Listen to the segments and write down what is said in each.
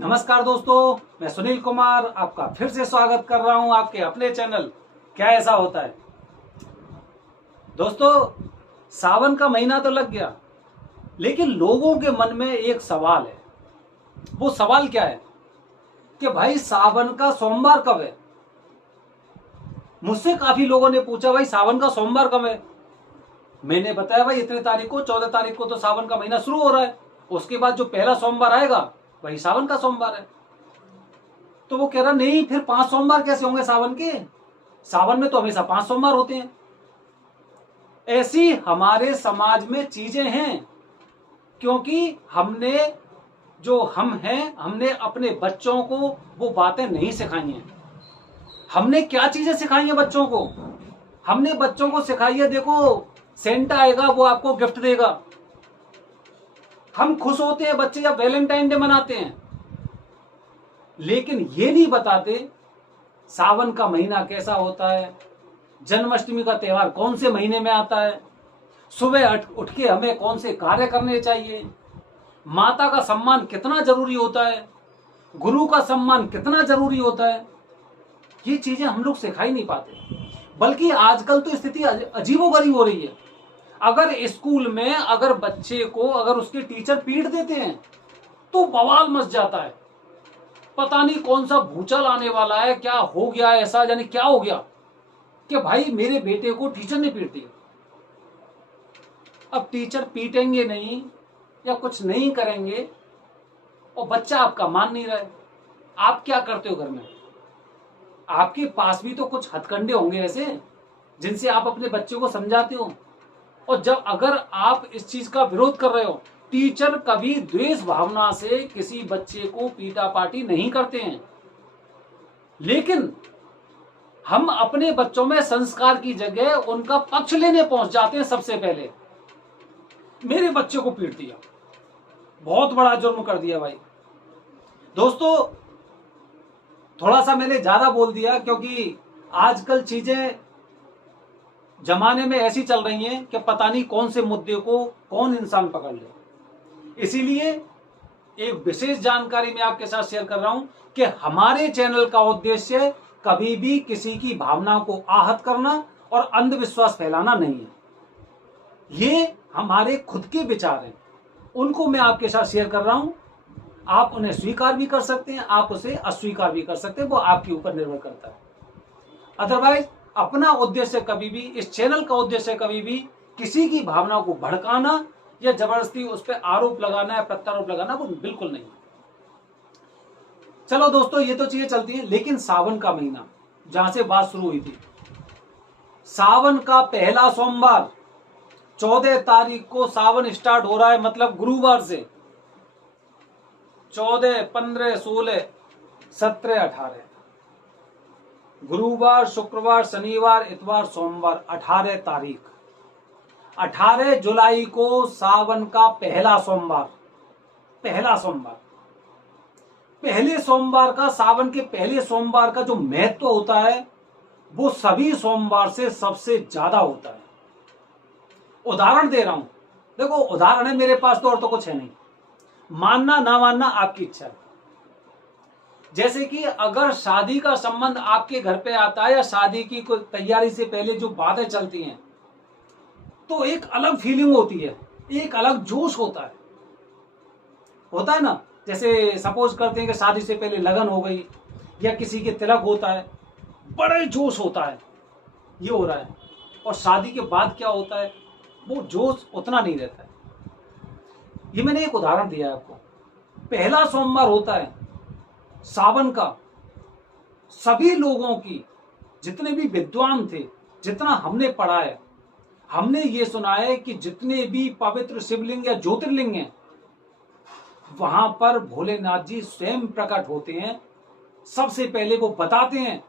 नमस्कार दोस्तों, मैं सुनील कुमार आपका फिर से स्वागत कर रहा हूं आपके अपने चैनल क्या ऐसा होता है। दोस्तों, सावन का महीना तो लग गया, लेकिन लोगों के मन में एक सवाल है। वो सवाल क्या है कि भाई सावन का सोमवार कब है। मुझसे काफी लोगों ने पूछा भाई सावन का सोमवार कब है। मैंने बताया भाई इतने तारीख को 14 तारीख को तो सावन का महीना शुरू हो रहा है, उसके बाद जो पहला सोमवार आएगा वही सावन का सोमवार है। तो वो कह रहा नहीं, फिर 5 सोमवार कैसे होंगे सावन के। सावन में तो हमेशा 5 सोमवार होते हैं। ऐसी हमारे समाज में चीजें हैं, क्योंकि हमने अपने बच्चों को वो बातें नहीं सिखाई हैं। हमने क्या चीजें सिखाई हैं बच्चों को। हमने बच्चों को सिखाई है, देखो सेंटा आएगा वो आपको गिफ्ट देगा। हम खुश होते हैं बच्चे जब वैलेंटाइन डे मनाते हैं, लेकिन ये नहीं बताते सावन का महीना कैसा होता है, जन्माष्टमी का त्योहार कौन से महीने में आता है, सुबह उठ के हमें कौन से कार्य करने चाहिए, माता का सम्मान कितना जरूरी होता है, गुरु का सम्मान कितना जरूरी होता है। ये चीजें हम लोग सिखाई नहीं पाते, बल्कि आजकल तो स्थिति अजीबोगरीब हो रही है। अगर स्कूल में अगर बच्चे को अगर उसके टीचर पीट देते हैं तो बवाल मच जाता है। पता नहीं कौन सा भूचाल आने वाला है, क्या हो गया ऐसा, यानी क्या हो गया कि भाई मेरे बेटे को टीचर ने पीट दिया। अब टीचर पीटेंगे नहीं या कुछ नहीं करेंगे और बच्चा आपका मान नहीं रहा है, आप क्या करते हो घर में। आपके पास भी तो कुछ हथकंडे होंगे ऐसे जिनसे आप अपने बच्चे को समझाते हो। और जब अगर आप इस चीज का विरोध कर रहे हो, टीचर कभी द्वेष भावना से किसी बच्चे को पीटा पाटी नहीं करते हैं, लेकिन हम अपने बच्चों में संस्कार की जगह उनका पक्ष लेने पहुंच जाते हैं। सबसे पहले मेरे बच्चे को पीट दिया, बहुत बड़ा जुर्म कर दिया भाई। दोस्तों, थोड़ा सा मैंने ज्यादा बोल दिया, क्योंकि आजकल चीजें जमाने में ऐसी चल रही हैं कि पता नहीं कौन से मुद्दे को कौन इंसान पकड़ ले। इसीलिए एक विशेष जानकारी मैं आपके साथ शेयर कर रहा हूं कि हमारे चैनल का उद्देश्य कभी भी किसी की भावना को आहत करना और अंधविश्वास फैलाना नहीं है। ये हमारे खुद के विचार हैं, उनको मैं आपके साथ शेयर कर रहा हूं। आप उन्हें स्वीकार भी कर सकते हैं, आप उसे अस्वीकार भी कर सकते हैं, वो आपके ऊपर निर्भर करता है। अदरवाइज अपना उद्देश्य कभी भी, इस चैनल का उद्देश्य कभी भी किसी की भावना को भड़काना या जबरदस्ती उस पर आरोप लगाना या प्रत्यारोप लगाना, वो बिल्कुल नहीं। चलो दोस्तों, ये तो चीजें चलती हैं, लेकिन सावन का महीना जहां से बात शुरू हुई थी, सावन का पहला सोमवार 14 तारीख को सावन स्टार्ट हो रहा है, मतलब गुरुवार से 14, 15, 16, 17, 18 गुरुवार, शुक्रवार, शनिवार, इतवार, सोमवार, 18 तारीख, 18 जुलाई को सावन का पहला सोमवार। पहले सोमवार का, सावन के पहले सोमवार का जो महत्व होता है वो सभी सोमवार से सबसे ज्यादा होता है। उदाहरण दे रहा हूं, देखो उदाहरण है मेरे पास तो, और तो कुछ है नहीं, मानना ना मानना आपकी इच्छा है। जैसे कि अगर शादी का संबंध आपके घर पे आता है या शादी की कोई तैयारी से पहले जो बातें चलती हैं, तो एक अलग फीलिंग होती है, एक अलग जोश होता है ना। जैसे सपोज करते हैं कि शादी से पहले लगन हो गई या किसी के तिलक होता है, बड़े जोश होता है, ये हो रहा है। और शादी के बाद क्या होता है, वो जोश उतना नहीं रहता है। ये मैंने एक उदाहरण दिया है आपको। पहला सोमवार होता है सावन का, सभी लोगों की, जितने भी विद्वान थे, जितना हमने पढ़ा है, हमने ये सुना है कि जितने भी पवित्र शिवलिंग या ज्योतिर्लिंग हैं, वहां पर भोलेनाथ जी स्वयं प्रकट होते हैं। सबसे पहले वो बताते हैं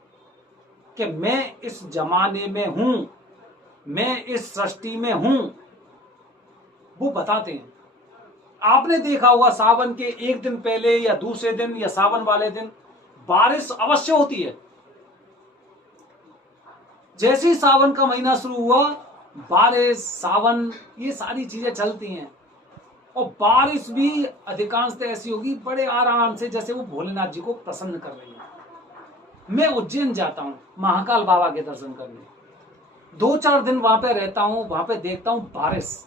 कि मैं इस जमाने में हूं, मैं इस सृष्टि में हूं, वो बताते हैं। आपने देखा होगा सावन के एक दिन पहले या दूसरे दिन या सावन वाले दिन बारिश अवश्य होती है। जैसे ही सावन का महीना शुरू हुआ, बारिश, सावन, ये सारी चीजें चलती हैं। और बारिश भी अधिकांशतः ऐसी होगी बड़े आराम से, जैसे वो भोलेनाथ जी को प्रसन्न कर रही है। मैं उज्जैन जाता हूँ महाकाल बाबा के दर्शन करने, 2-4 दिन वहां पे रहता हूँ, वहां पे देखता हूँ बारिश।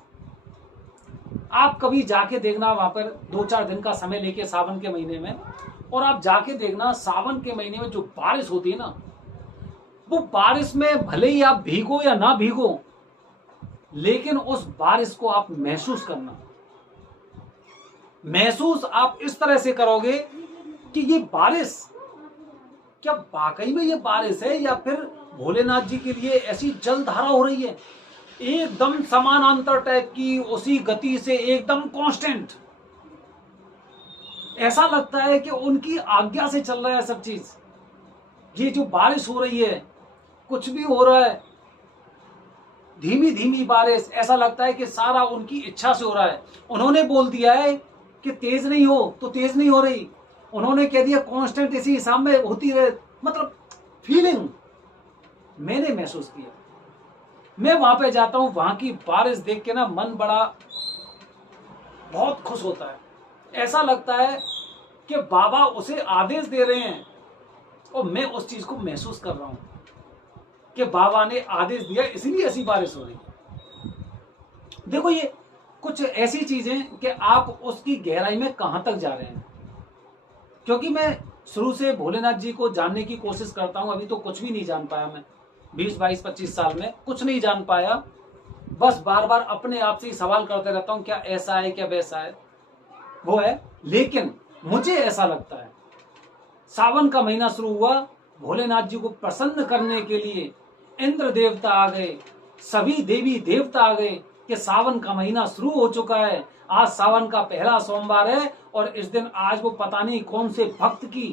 आप कभी जाके देखना वहां पर 2-4 दिन का समय लेके सावन के महीने में, और आप जाके देखना सावन के महीने में जो बारिश होती है ना, वो बारिश में भले ही आप भीगो या ना भीगो, लेकिन उस बारिश को आप महसूस करना। महसूस आप इस तरह से करोगे कि ये बारिश क्या वाकई में ये बारिश है, या फिर भोलेनाथ जी के लिए ऐसी जलधारा हो रही है, एकदम समानांतर टाइप की, उसी गति से एकदम कांस्टेंट। ऐसा लगता है कि उनकी आज्ञा से चल रहा है सब चीज। ये जो बारिश हो रही है, कुछ भी हो रहा है, धीमी धीमी बारिश, ऐसा लगता है कि सारा उनकी इच्छा से हो रहा है। उन्होंने बोल दिया है कि तेज नहीं हो तो तेज नहीं हो रही, उन्होंने कह दिया कांस्टेंट इसी हिसाब में होती रहे। मतलब फीलिंग मैंने महसूस किया। मैं वहां पे जाता हूं, वहां की बारिश देख के ना मन बड़ा बहुत खुश होता है। ऐसा लगता है कि बाबा उसे आदेश दे रहे हैं और मैं उस चीज को महसूस कर रहा हूं कि बाबा ने आदेश दिया, इसलिए ऐसी बारिश हो रही है। देखो ये कुछ ऐसी चीजें कि आप उसकी गहराई में कहां तक जा रहे हैं। क्योंकि मैं शुरू से भोलेनाथ जी को जानने की कोशिश करता हूं, अभी तो कुछ भी नहीं जान पाया। मैं 20, 22, 25 साल में कुछ नहीं जान पाया। बस बार बार अपने आप से ही सवाल करते रहता हूं, क्या ऐसा है, क्या वैसा है, वो है। लेकिन मुझे ऐसा लगता है सावन का महीना शुरू हुआ, भोलेनाथ जी को प्रसन्न करने के लिए इंद्र देवता आ गए, सभी देवी देवता आ गए कि सावन का महीना शुरू हो चुका है। आज सावन का पहला सोमवार है और इस दिन आज वो पता नहीं कौन से भक्त की,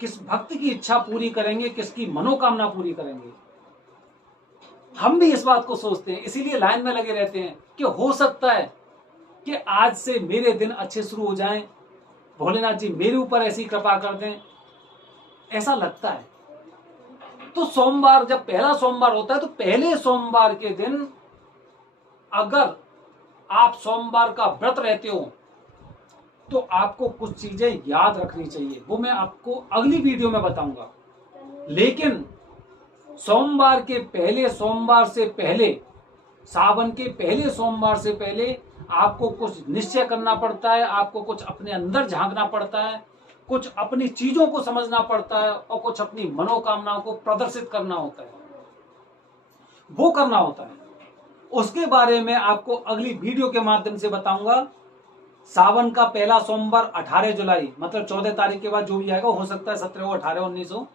किस भक्त की इच्छा पूरी करेंगे, किसकी मनोकामना पूरी करेंगे। हम भी इस बात को सोचते हैं, इसीलिए लाइन में लगे रहते हैं कि हो सकता है कि आज से मेरे दिन अच्छे शुरू हो जाएं, भोलेनाथ जी मेरे ऊपर ऐसी कृपा कर दें, ऐसा लगता है। तो सोमवार, जब पहला सोमवार होता है, तो पहले सोमवार के दिन अगर आप सोमवार का व्रत रहते हो तो आपको कुछ चीजें याद रखनी चाहिए, वो मैं आपको अगली वीडियो में बताऊंगा। लेकिन सोमवार के पहले सोमवार से पहले, सावन के पहले सोमवार से पहले आपको कुछ निश्चय करना पड़ता है, आपको कुछ अपने अंदर झांकना पड़ता है, कुछ अपनी चीजों को समझना पड़ता है और कुछ अपनी मनोकामनाओं को प्रदर्शित करना होता है, वो करना होता है। उसके बारे में आपको अगली वीडियो के माध्यम से बताऊंगा। सावन का पहला सोमवार 18 जुलाई, मतलब 14 तारीख के बाद जो भी आएगा, हो सकता है 17 हो, 18 हो, 19 हो,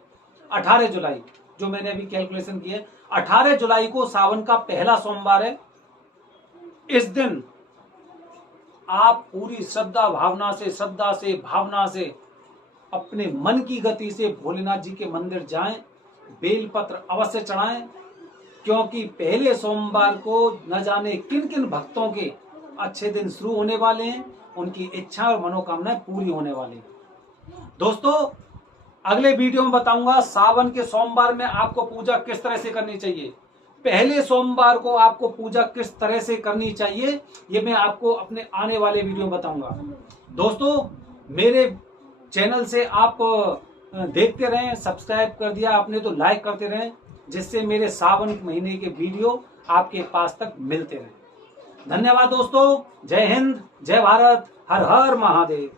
18 जुलाई जो मैंने अभी कैलकुलेशन की है, 18 जुलाई को सावन का पहला सोमवार है। इस दिन आप पूरी श्रद्धा भावना से अपने मन की गति से भोलेनाथ जी के मंदिर जाएं, बेलपत्र अवश्य चढ़ाएं, क्योंकि पहले सोमवार को न जाने किन किन भक्तों के अच्छे दिन शुरू होने वाले हैं, उनकी इच्छा और मनोकामनाएं पूरी होने वाली हैं। दोस्तों, अगले वीडियो में बताऊंगा सावन के सोमवार में आपको पूजा किस तरह से करनी चाहिए, पहले सोमवार को आपको पूजा किस तरह से करनी चाहिए, ये मैं आपको अपने आने वाले वीडियो में बताऊंगा। दोस्तों, मेरे चैनल से आप देखते रहें, सब्सक्राइब कर दिया आपने तो लाइक करते रहें, जिससे मेरे सावन महीने के वीडियो आपके पास तक मिलते रहें। धन्यवाद दोस्तों, जय हिंद, जय भारत, हर हर महादेव।